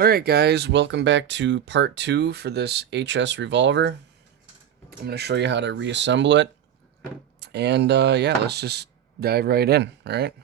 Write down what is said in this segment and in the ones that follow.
Alright guys, welcome back to part 2 for this HS revolver. I'm going to show you how to reassemble it. And yeah, let's just dive right in, alright?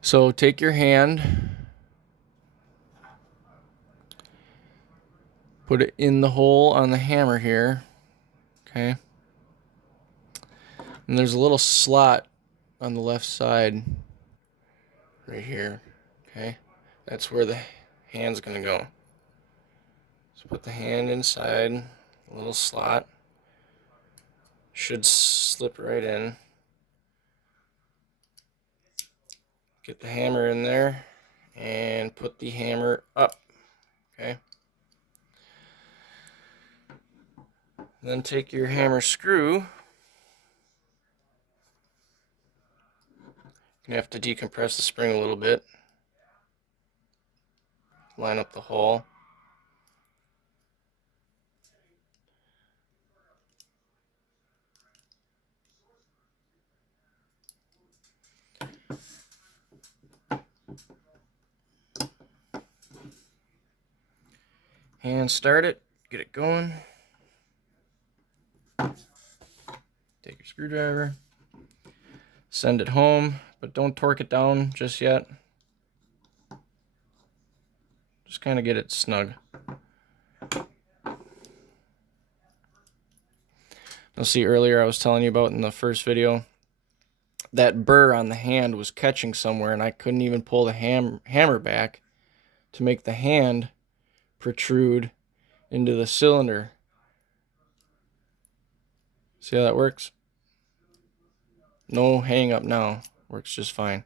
So take your hand, put it in the hole on the hammer here, okay? And there's a little slot on the left side right here, okay? That's where the hand's going to go. So put the hand inside, a little slot. Should slip right in. Get the hammer in there and put the hammer up, okay? Then take your hammer screw. You have to decompress the spring a little bit. Line up the hole. And start it, get it going. Take your screwdriver, send it home, but don't torque it down just yet. Just kind of get it snug. You'll see earlier I was telling you about in the first video, that burr on the hand was catching somewhere and I couldn't even pull the hammer back to make the hand protrude into the cylinder. See how that works? No hang up now. Works just fine.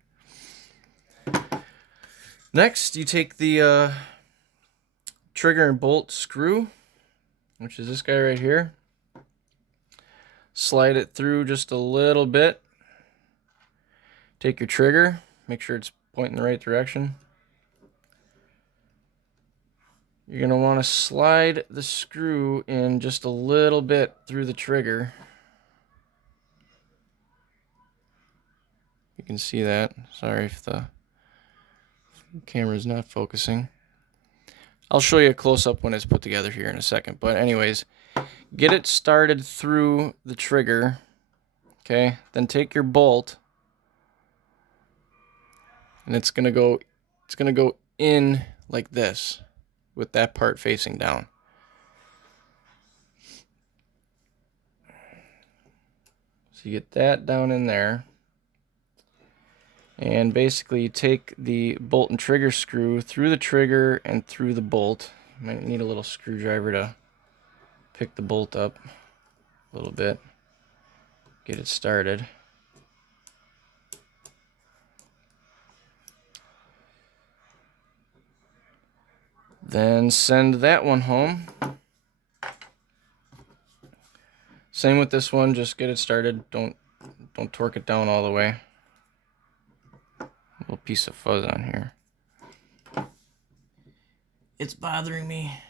Next, you take the trigger and bolt screw, which is this guy right here. Slide it through just a little bit. Take your trigger, make sure it's pointing the right direction. You're going to want to slide the screw in just a little bit through the trigger. You can see that. Sorry if the camera's not focusing. I'll show you a close-up when it's put together here in a second. But anyways, get it started through the trigger. Okay, then take your bolt, and it's gonna go in like this, with that part facing down. So you get that down in there. And basically you take the bolt and trigger screw through the trigger and through the bolt. You might need a little screwdriver to pick the bolt up a little bit. Get it started. Then send that one home. Same with this one, just get it started. Don't torque it down all the way. Little piece of fuzz on here. It's bothering me.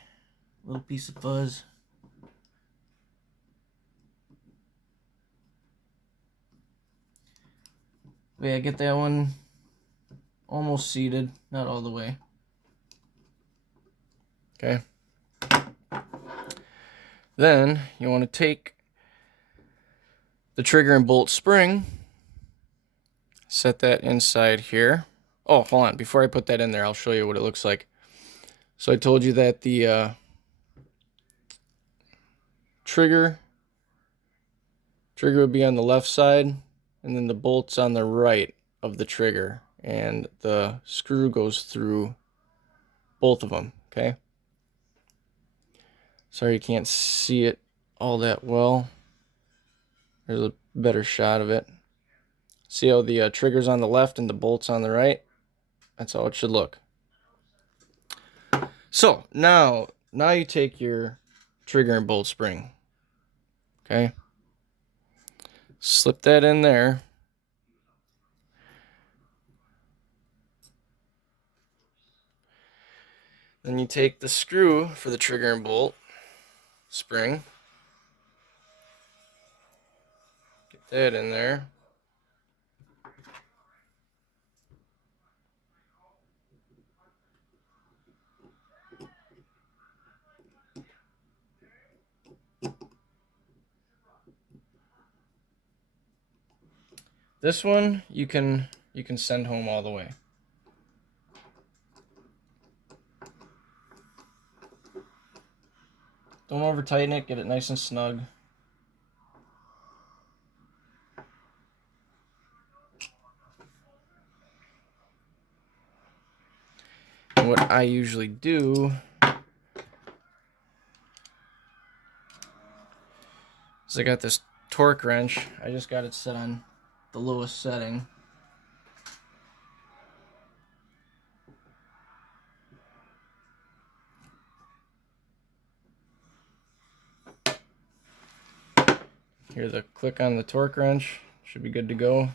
Little piece of fuzz. But yeah, get that one almost seated, not all the way. Okay. Then you want to take the trigger and bolt spring, set that inside here. Oh, hold on. Before I put that in there, I'll show you what it looks like. So I told you that the trigger would be on the left side, and then the bolt's on the right of the trigger, and the screw goes through both of them, okay? Sorry you can't see it all that well. There's a better shot of it. See how the trigger's on the left and the bolt's on the right? That's how it should look. So, now you take your trigger and bolt spring. Okay? Slip that in there. Then you take the screw for the trigger and bolt spring. Get that in there. This one you can send home all the way. Don't over tighten it, get it nice and snug. And what I usually do is I got this torque wrench. I just got it set on the lowest setting. Here's the click on the torque wrench. Should be good to go.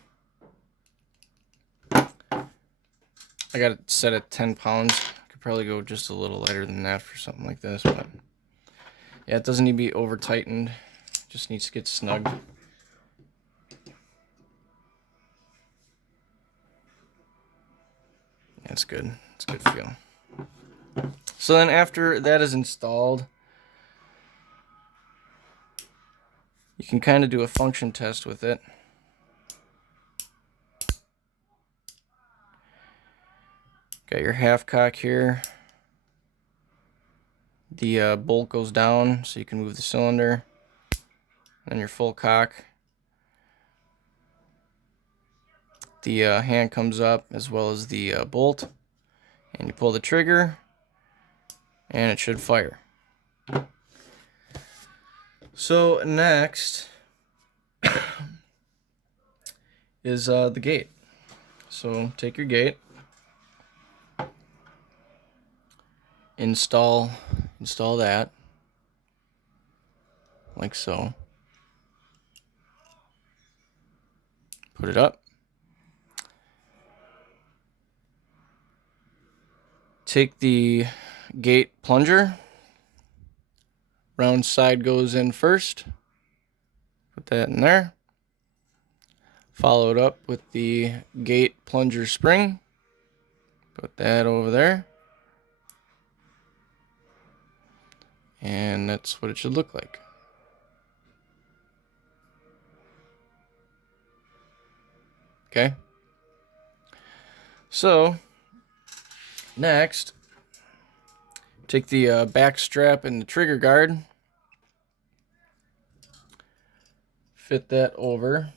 I got it set at 10 pounds. Could probably go just a little lighter than that for something like this, but yeah, it doesn't need to be over tightened. Just needs to get snug. That's good. It's a good feel. So then after that is installed, you can kind of do a function test with it. Got your half cock here. The bolt goes down so you can move the cylinder. Then your full cock. The hand comes up as well as the bolt. And you pull the trigger and it should fire. So next is the gate. So take your gate. Install that like so. Put it up. Take the gate plunger. Round side goes in first. Put that in there. Follow it up with the gate plunger spring. Put that over there. And that's what it should look like. Okay. So, next, take the back strap and the trigger guard. Fit that over.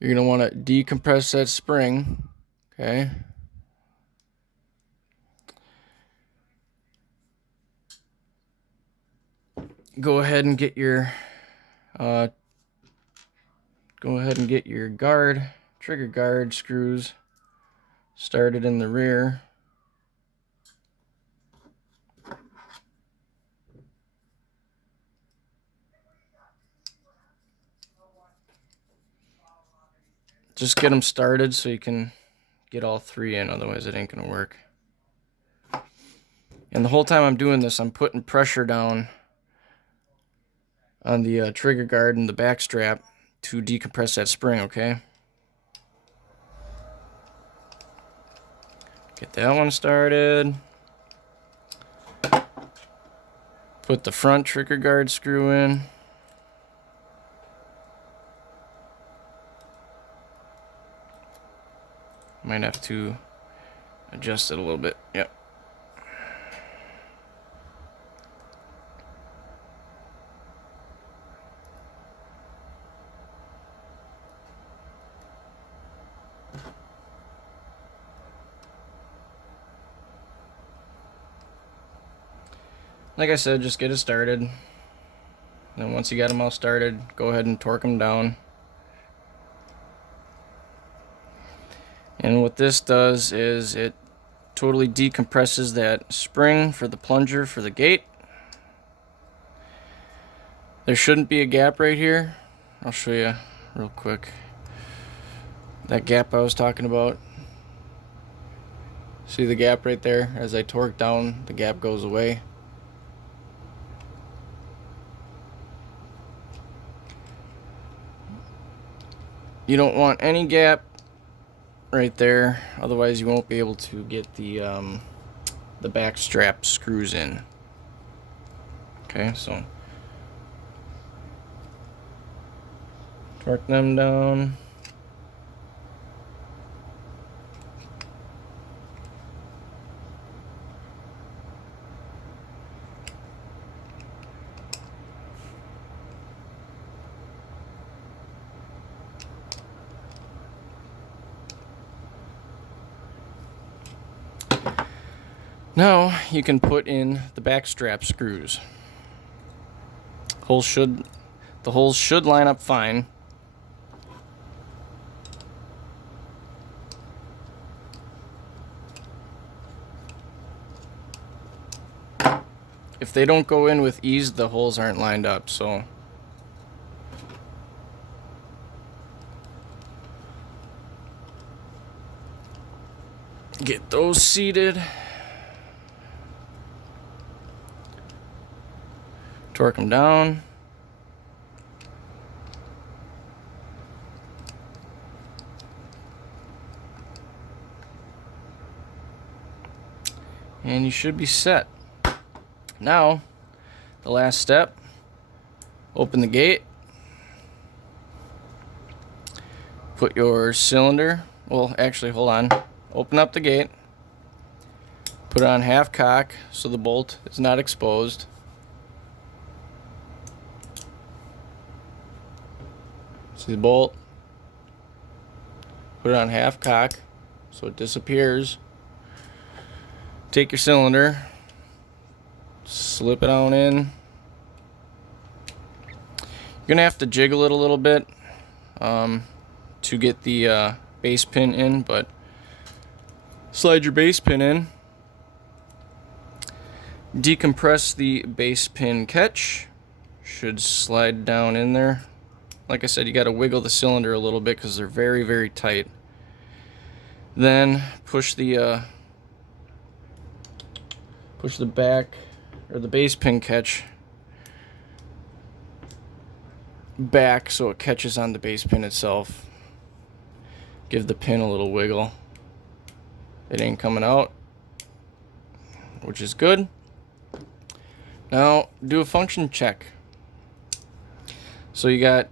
You're going to want to decompress that spring. Okay. Go ahead and get your trigger guard screws started in the rear. Just get them started so you can get all three in, otherwise it ain't gonna work. And the whole time I'm doing this, I'm putting pressure down on the trigger guard and the back strap to decompress that spring, okay? Get that one started. Put the front trigger guard screw in. Might have to adjust it a little bit. Yep. Like I said, just get it started. Then once you got them all started, go ahead and torque them down. And what this does is it totally decompresses that spring for the plunger for the gate. There shouldn't be a gap right here. I'll show you real quick. That gap I was talking about. See the gap right there? As I torque down, the gap goes away. You don't want any gap right there, otherwise you won't be able to get the back strap screws in. Okay, so Torque them down. Now you can put in the back strap screws. The holes should line up fine. If they don't go in with ease, the holes aren't lined up, so get those seated. Torque them down. And you should be set. Now, the last step, open the gate. Put your cylinder, well, actually, hold on. Open up the gate. Put it on half cock so the bolt is not exposed. See the bolt? Put it on half cock so it disappears. Take your cylinder, slip it on in. You're gonna have to jiggle it a little bit to get the base pin in, but slide your base pin in. Decompress the base pin catch. Should slide down in there. Like I said, you got to wiggle the cylinder a little bit because they're very, very tight. Then push the back or the base pin catch back so it catches on the base pin itself. Give the pin a little wiggle. It ain't coming out, which is good. Now do a function check. So you got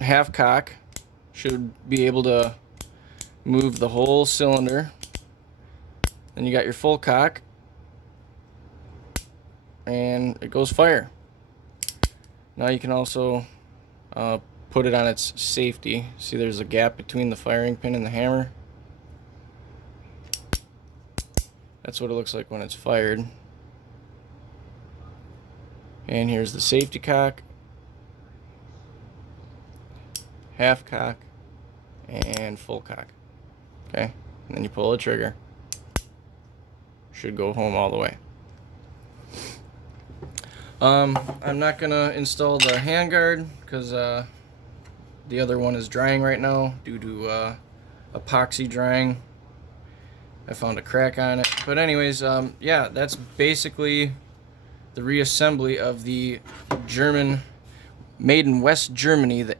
half cock, should be able to move the whole cylinder. Then you got your full cock, and it goes fire. Now you can also put it on its safety. See, there's a gap between the firing pin and the hammer. That's what it looks like when it's fired. And here's the safety cock, half cock, and full cock. Okay, and then you pull the trigger. Should go home all the way. I'm not gonna install the handguard because the other one is drying right now due to epoxy drying. I found a crack on it. But anyways, yeah, that's basically the reassembly of the German, made in West Germany, the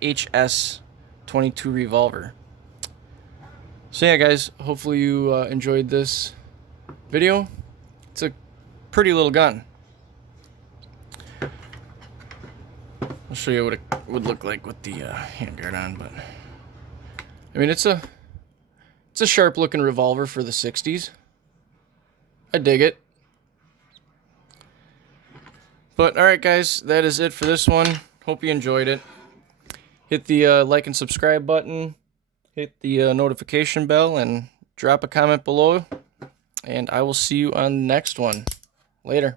HS-22 revolver. So yeah, guys, hopefully you enjoyed this video. It's a pretty little gun. I'll show you what it would look like with the handguard on, but I mean, it's a sharp looking revolver for the 60s. I dig it. But alright guys, that is it for this one. Hope you enjoyed it. Hit the like and subscribe button, hit the notification bell, and drop a comment below. And I will see you on the next one. Later.